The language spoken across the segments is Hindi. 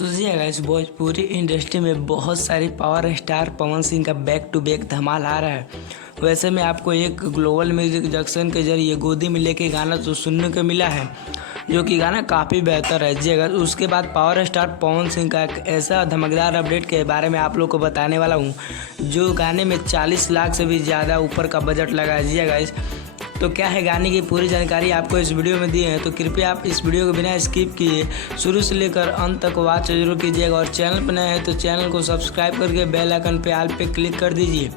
तो जी गाइस, भोजपुरी इंडस्ट्री में बहुत सारी पावर स्टार पवन सिंह का बैक टू बैक धमाल आ रहा है। वैसे में आपको एक ग्लोबल म्यूजिक जंक्शन के जरिए गोदी में लेके गाना तो सुनने को मिला है, जो कि गाना काफ़ी बेहतर है। जी अगर उसके बाद पावर स्टार पवन सिंह का एक ऐसा धमाकेदार अपडेट के बारे में आप लोग को बताने वाला हूँ, जो गाने में 40 लाख से भी ज़्यादा ऊपर का बजट लगा है। जी गाइस, तो क्या है गाने की पूरी जानकारी आपको इस वीडियो में दी है, तो कृपया आप इस वीडियो को बिना स्किप किए शुरू से लेकर अंत तक वॉच जरूर कीजिएगा। और चैनल पर नए हैं तो चैनल को सब्सक्राइब करके बेल आइकन पे ऑल पे क्लिक कर दीजिए।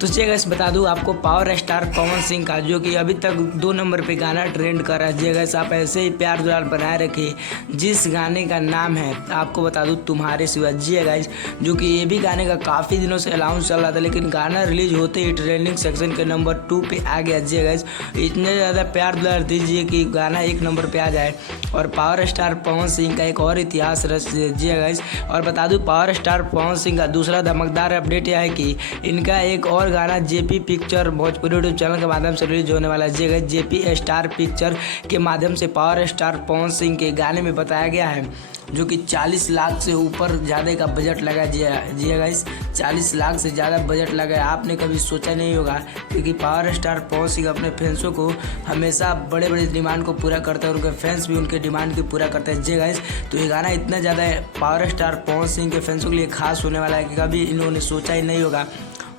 तो चलिए गाइस, बता दूं आपको पावर स्टार पवन सिंह का, जो कि अभी तक 2 नंबर पे गाना ट्रेंड कर रहा है। जी गाइस, आप ऐसे ही प्यार दुलार बनाए रखिए, जिस गाने का नाम है आपको बता दूं तुम्हारे सिवा। जी गाइस, जो कि ये भी गाने का काफ़ी दिनों से अनाउंस चल रहा था, लेकिन गाना रिलीज होते ही ट्रेंडिंग सेक्शन के नंबर 2 पे आ गया। जी गाइस, इतने ज़्यादा प्यार दुलार दीजिए कि गाना 1 नंबर पे आ जाए और पावर स्टार पवन सिंह का एक और इतिहास रच। जी गाइस, और बता दूं पावर स्टार पवन सिंह का दूसरा धमकदार अपडेट यह है कि इनका एक और गाना JP picture Bhojpuri YouTube channel के माध्यम से रिलीज होने वाला है। जी गाइस, जेपी स्टार पिक्चर के माध्यम से पावर स्टार पवन सिंह के गाने में बताया गया है, जो कि 40 लाख से ऊपर ज़्यादा का बजट लगा। जी गाइस, 40 लाख से ज़्यादा बजट लगा है। आपने कभी सोचा नहीं होगा, क्योंकि पावर स्टार पवन सिंह अपने फैंसों को हमेशा बड़े बड़े डिमांड को पूरा करते हैं और उनके फैंस भी उनके डिमांड की पूरा करते हैं। जी गाइस, तो ये गाना इतना ज़्यादा पावर स्टार पवन सिंह के फैंसों के लिए खास होने वाला है कि कभी इन्होंने सोचा ही नहीं होगा।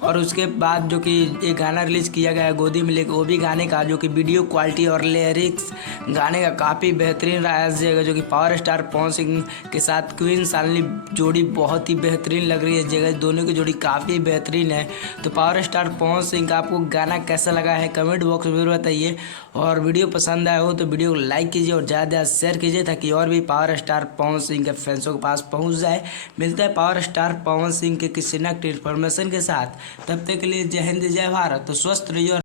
और उसके बाद जो कि एक गाना रिलीज़ किया गया है गोदी में लेकर, वो भी गाने का जो कि वीडियो क्वालिटी और लिरिक्स गाने का काफ़ी बेहतरीन रहा है। जो कि पावर स्टार पवन सिंह के साथ क्वीन शालिनी जोड़ी बहुत ही बेहतरीन लग रही है। जगह दोनों की जोड़ी काफ़ी बेहतरीन है। तो पावर स्टार पवन सिंह का आपको गाना कैसा लगा है कमेंट बॉक्स में जरूर बताइए। और वीडियो पसंद आया हो तो वीडियो को लाइक कीजिए और ज़्यादा शेयर कीजिए, ताकि और भी पावर स्टार पवन सिंह के फैंसों के पास पहुँच जाए। मिलता है पावर स्टार पवन सिंह के किसी न इन्फॉर्मेशन के साथ। तब तक के लिए जय हिंद जय भारत। तो स्वस्थ रहिए।